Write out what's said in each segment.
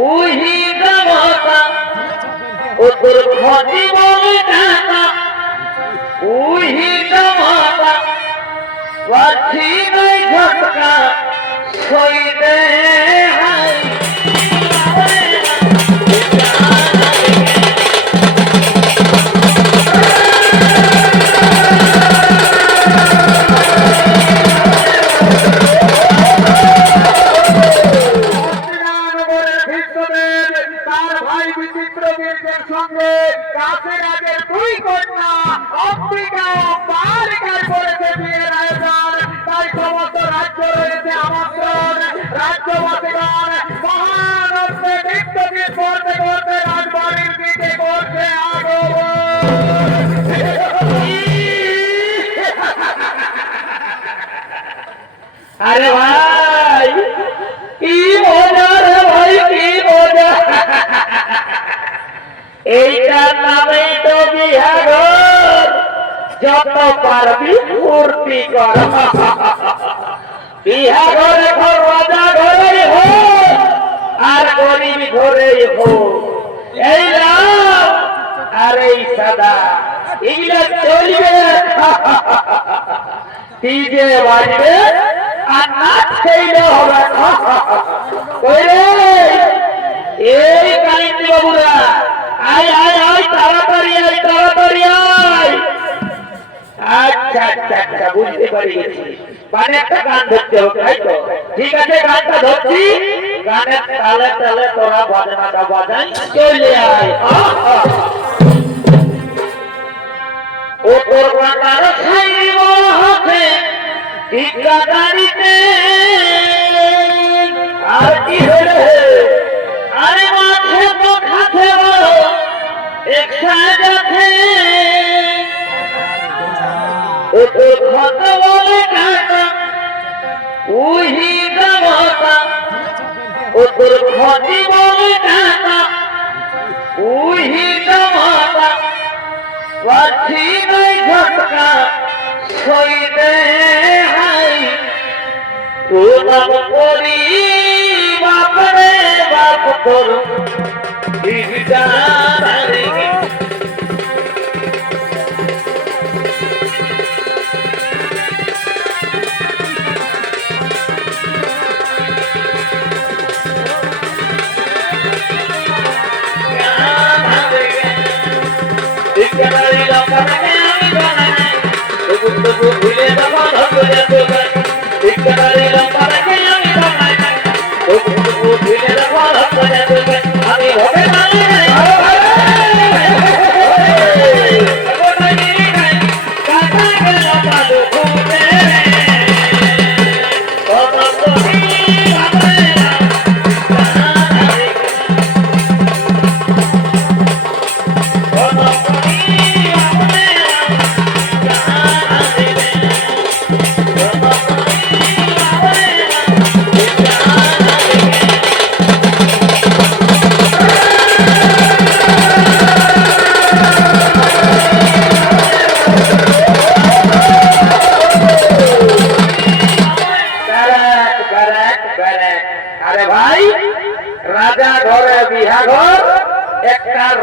উহি গামতা ও তোর ক্ষতি বলে কাটা উহি গামতা পাচ্ছি নাই ঝটকা সইতে হাই কাছের করতে করতে রাজবাড়ির করছে আরে ভাই কি মজা রে ভাই কি মজা এইটার নামেই তো বিহাগর, যত পারবি ফুর্তি কর। এখন রাজা ঘরেই হোক, আর গরিব ঘরেই হোক। এই আর এই সাদা চলবে। আর বুঝতে গেছি মানে একটা গান ধরতে হবে, তাই তো? ঠিক আছে, গানটা ধরছি। গানের তালে তালে তোরা বাজনাটা বাজাই চলে আয়। ও আর কি হলো আরে মাঠে তো খাতে বড় একসাথে। ও তোর বলে কাটা উহি গামতা ও তোর ক্ষতি বলে কাটা উহি গামতা পাচ্ছি নাই ঝটকা, সইতে হাই। প্রণাম করি বাপ বিদারি বিজ্ঞানী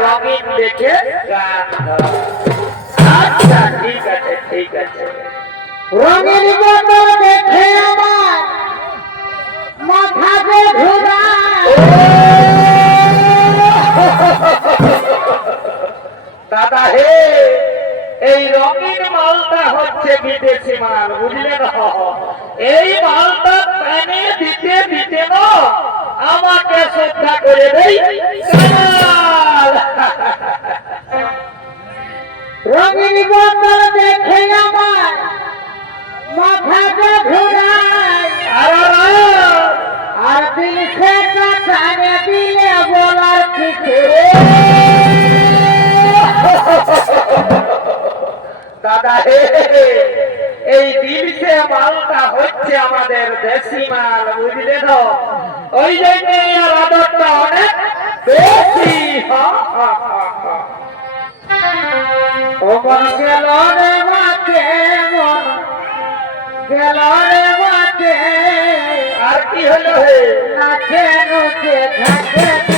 রঙিন দেখে আচ্ছা ঠিক আছে ঠিক আছে। যে দাদা হে, এই রঙিন মালটা হচ্ছে বিদেশি মাল, বুঝলেন? এই মালটা প্যানে দিতে দিতে না আমাকে শ্রদ্ধা করে দেই। রঙের দেখে আমার মাথা যে ঘুরায়। আর সে দাদা এই দিলসে মালটা হচ্ছে আমাদের দেশি মাল, বুঝলে তো? ওই জন্য এর আদরটা অনেক বেশি। ও মন গেল রে মাকে মন? গেল রে মাকে আর কি হলো হে? নাচে